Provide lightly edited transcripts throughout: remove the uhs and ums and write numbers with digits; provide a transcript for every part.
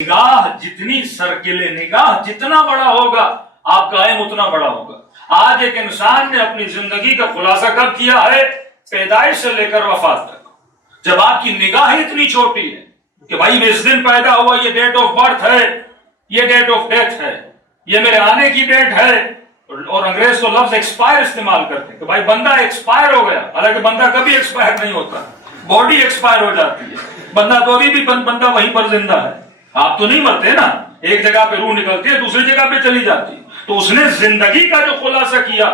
निगाह जितनी सर्किले, निगाह जितना बड़ा होगा आपका एम उतना बड़ा होगा। आज एक इंसान ने अपनी जिंदगी का खुलासा कब किया है? पैदाइश से लेकर वफात तक। जब आपकी निगाह ही इतनी छोटी है कि भाई मैं इस दिन पैदा हुआ, ये डेट ऑफ बर्थ है, ये डेट ऑफ डेथ है, ये मेरे आने की डेट है, और अंग्रेज तो लफ्ज एक्सपायर इस्तेमाल करते हैं कि भाई बंदा एक्सपायर हो गया। हालांकि बंदा कभी एक्सपायर नहीं होता, बॉडी एक्सपायर हो जाती है, बंदा तो अभी भी बंदा वहीं पर जिंदा है। आप तो नहीं मरते ना, एक जगह पे रूह निकलती है दूसरी जगह पे चली जाती है। तो उसने जिंदगी का जो खुलासा किया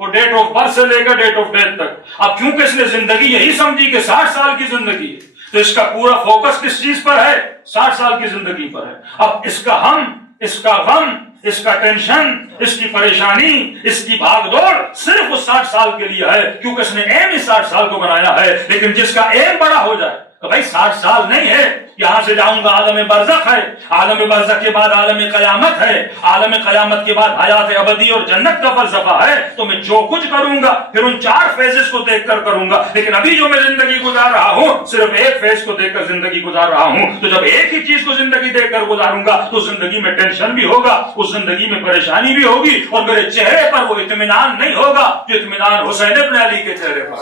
वो डेट ऑफ बर्थ से लेकर डेट ऑफ डेथ तक। अब क्योंकि इसने जिंदगी यही समझी कि 60 साल की जिंदगी है, तो इसका पूरा फोकस किस चीज पर है? 60 साल की जिंदगी पर है। अब इसका हम, इसका गम, इसका टेंशन, इसकी परेशानी, इसकी भागदौड़ सिर्फ उस 60 साल के लिए है, क्योंकि इसने एम ही 60 साल को बनाया है। लेकिन जिसका एम बड़ा हो जाए तो भाई 60 साल नहीं है, यहां से जाऊंगा आलम बरज़ख है, आलम बरज़ख के बाद आलम क़यामत है, आलम क़यामत के बाद हयात अबदी और जन्नत का फलसफा है। तो मैं जो कुछ करूंगा फिर उन 4 फेजेस को देखकर करूंगा। लेकिन अभी जो मैं जिंदगी गुजार रहा हूं सिर्फ एक फेज को देखकर जिंदगी गुजार रहा हूं। तो जब एक ही चीज को जिंदगी देखकर गुजारूंगा तो जिंदगी में टेंशन भी होगा, उस जिंदगी में परेशानी भी होगी, और मेरे चेहरे पर वो इत्मीनान नहीं होगा जो इत्मीनान हुसैन इब्न अली के चेहरे पर।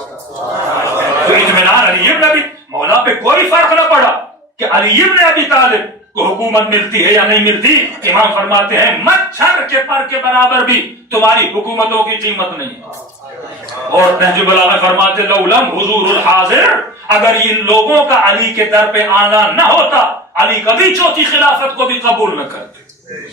तो इत्मीनान अली इब्न अबी, मौला पे कोई फर्क न पड़ा कि अली इब्न अबी तालिब को हुकूमत मिलती है या नहीं मिलती। इमाम फरमाते हैं मच्छर के पर के बराबर भी तुम्हारी हुकूमतों की कीमत नहीं है। और नहजुल बलागा फरमाते लौलम हुजूरुल हाजिर, अगर इन लोगों का अली के दर पे आना न होता अली कभी चौथी खिलाफत को भी कबूल न करते।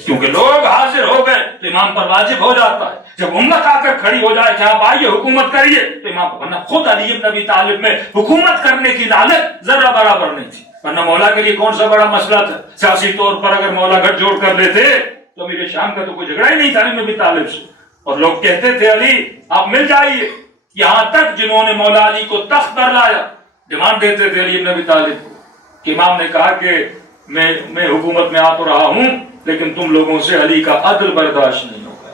क्योंकि लोग हाजिर हो गए तो इमाम पर वाजिब हो जाता है। जब उम्मत आकर खड़ी हो जाए कि आप आइए हुकूमत करिए तो इमाम को, वरना खुद अली इब्न अबी तालिब में हुकूमत करने की लालच जरा बराबर नहीं थी। वरना मौला के लिए कौन सा बड़ा मसला था? सियासी तौर पर अगर मौला गठजोड़ कर लेते तो अमीर शाम का तो कोई झगड़ा ही नहीं था अली इब्न अबी तालिब से। और लोग कहते थे अली आप मिल जाइए। यहां तक जिन्होंने मौला अली को तख्त पर लाया डिमांड देते थे अली इब्न अबी तालिब को कि इमाम ने कहा कि मैं हुकूमत में आ तो रहा हूं लेकिन तुम लोगों से अली का अदल बर्दाश्त नहीं होगा।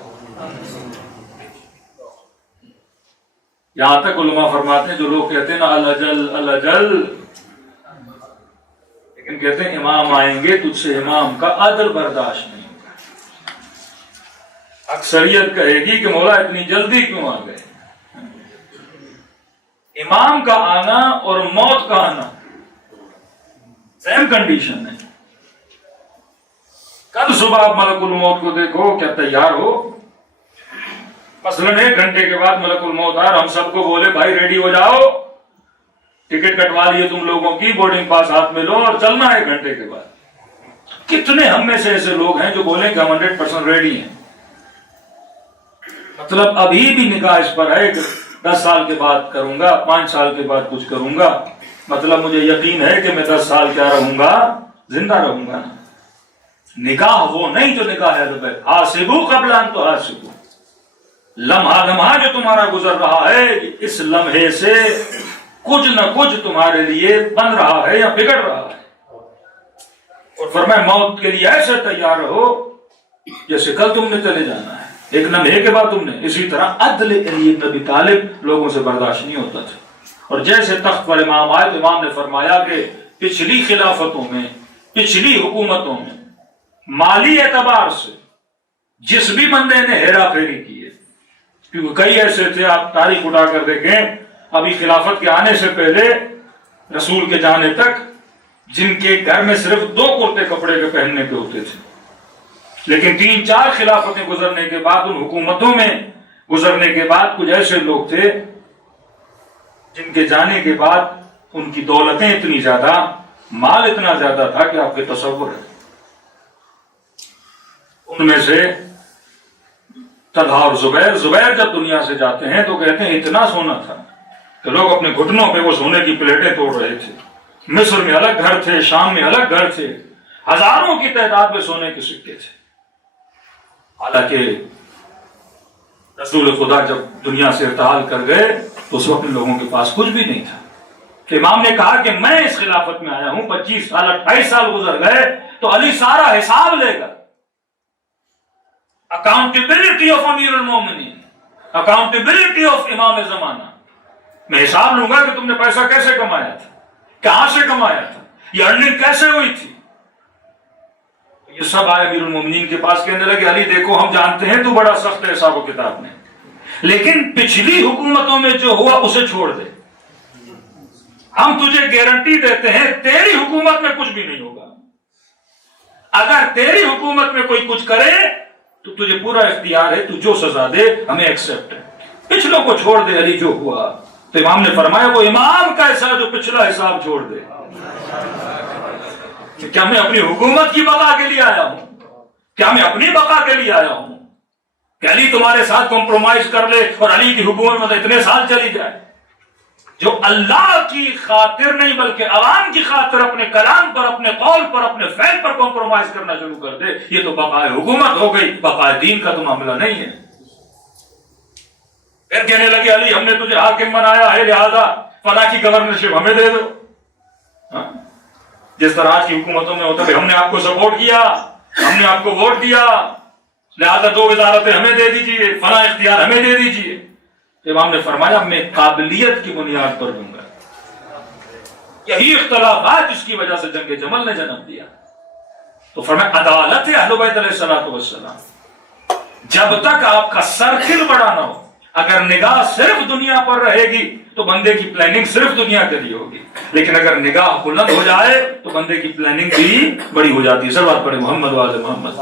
यहां तक उलमा फरमाते हैं जो लोग कहते हैं ना अल अजल अल अजल, लेकिन कहते हैं इमाम आएंगे तुझसे इमाम का अदल बर्दाश्त नहीं होगा। अक्सरियत कहेगी कि मौला इतनी जल्दी क्यों आ गए? इमाम का आना और मौत का आना सेम कंडीशन है। कल सुबह आप मलकुल मौत को देखो, क्या तैयार हो? मसलन 1 घंटे के बाद मलकुल मौत आ, हम सबको बोले भाई रेडी हो जाओ, टिकट कटवा लिए तुम लोगों की, बोर्डिंग पास हाथ में लो और चलना है 1 घंटे के बाद। कितने हम में से ऐसे लोग हैं जो बोलेंगे हम 100% रेडी हैं? मतलब अभी भी निगाह इस पर है कि 10 साल के बाद करूंगा, 5 साल के बाद कुछ करूंगा। मतलब मुझे यकीन है कि मैं 10 साल क्या रहूंगा, जिंदा रहूंगा ना। निगाह वो नहीं जो निगाह है हासिबू क़ब्ल तो हासिबू, लम्हा लम्हा जो तुम्हारा गुजर रहा है इस लम्हे से कुछ न कुछ तुम्हारे लिए बन रहा है या बिगड़ रहा है। और फरमाया मौत के लिए ऐसे तैयार रहो जैसे कल तुमने चले जाना है, एक लम्हे के बाद तुमने। इसी तरह अदल अली इब्न अबी तालिब लोगों से बर्दाश्त नहीं होता था। और जैसे तख्त पर इमाम आए तो इमाम ने फरमाया कि पिछली खिलाफतों में, पिछली हुकूमतों में माली एतबार से जिस भी बंदे ने हेरा फेरी की है, क्योंकि कई ऐसे थे, आप तारीख उठाकर देखें अभी खिलाफत के आने से पहले रसूल के जाने तक, जिनके घर में सिर्फ 2 कुर्ते कपड़े के पहनने के होते थे। लेकिन 3-4 खिलाफतें गुजरने के बाद, उन हुकूमतों में गुजरने के बाद कुछ ऐसे लोग थे जिनके जाने के बाद उनकी दौलतें इतनी ज्यादा, माल इतना ज्यादा था कि आपके तसव्वुर है। उनमें से तलहा और जुबैर जब दुनिया से जाते हैं तो कहते हैं इतना सोना था कि लोग अपने घुटनों पे वो सोने की प्लेटें तोड़ रहे थे। मिस्र में अलग घर थे, शाम में अलग घर थे, हजारों की तादाद में सोने के सिक्के थे। हालांकि रसूल खुदा जब दुनिया से इर्तिहाल कर गए तो उस वक्त लोगों के पास कुछ भी नहीं था। कि इमाम ने कहा कि मैं इस खिलाफत में आया हूं, 25 साल 28 साल गुजर गए तो अली सारा हिसाब लेगा। अकाउंटेबिलिटी ऑफ अमीरुल मोमिनीन, अकाउंटेबिलिटी ऑफ इमाम ज़माना। मैं हिसाब लूंगा कि तुमने पैसा कैसे कमाया था, कहां से कमाया था, ये अर्निंग कैसे हुई थी। یہ سب آئے امیر المومنین کے پاس، کہنے لگے علی دیکھو ہم جانتے ہیں تو بڑا سخت ہے حساب و کتاب میں، لیکن پچھلی حکومتوں میں جو ہوا اسے چھوڑ دے، ہم تجھے گارنٹی دیتے ہیں تیری حکومت میں کچھ بھی نہیں ہوگا، اگر تیری حکومت میں کوئی کچھ کرے تو تجھے پورا اختیار ہے، تو جو سزا دے ہمیں ایکسپٹ ہے، پچھلوں کو چھوڑ دے علی جو ہوا۔ تو امام نے فرمایا وہ امام کیسا جو پچھلا حساب چھوڑ دے؟ کیا میں اپنی حکومت کی بقا کے لیے آیا ہوں؟ کیا میں اپنی بقا کے لیے آیا ہوں کہ علی تمہارے ساتھ کمپرومائز کر لے اور علی کی حکومت میں اتنے سال چلی جائے؟ جو اللہ کی خاطر نہیں بلکہ عوام کی خاطر اپنے کلام پر، اپنے قول پر، اپنے فعل پر کمپرومائز کرنا شروع کر دے، یہ تو بقائے حکومت ہو گئی، بقائے دین کا تو معاملہ نہیں ہے۔ پھر کہنے لگے علی ہم نے تجھے حاکم بنایا ہے لہذا فلاں کی گورنرشپ ہمیں دے دو، جس طرح آج کی حکومتوں میں ہوتا ہے ہم نے آپ کو سپورٹ کیا، ہم نے آپ کو ووٹ دیا، لہذا 2 وزارتیں ہمیں دے دیجیے، فلاں اختیار ہمیں دے دیجیے۔ امام نے فرمایا میں قابلیت کی بنیاد پر دوں گا۔ یہی اختلافات جس کی وجہ سے جنگ جمل نے جنم دیا۔ تو فرمایا عدالت اہل بیت علیہ الصلوۃ والسلام، جب تک آپ کا سرکل بڑا نہ ہو، اگر نگاہ صرف دنیا پر رہے گی تو بندے کی پلاننگ صرف دنیا کے لیے ہوگی، لیکن اگر نگاہ بلند ہو جائے تو بندے کی پلاننگ بھی بڑی ہو جاتی ہے۔ سر بات پڑھے محمد وعلى محمد۔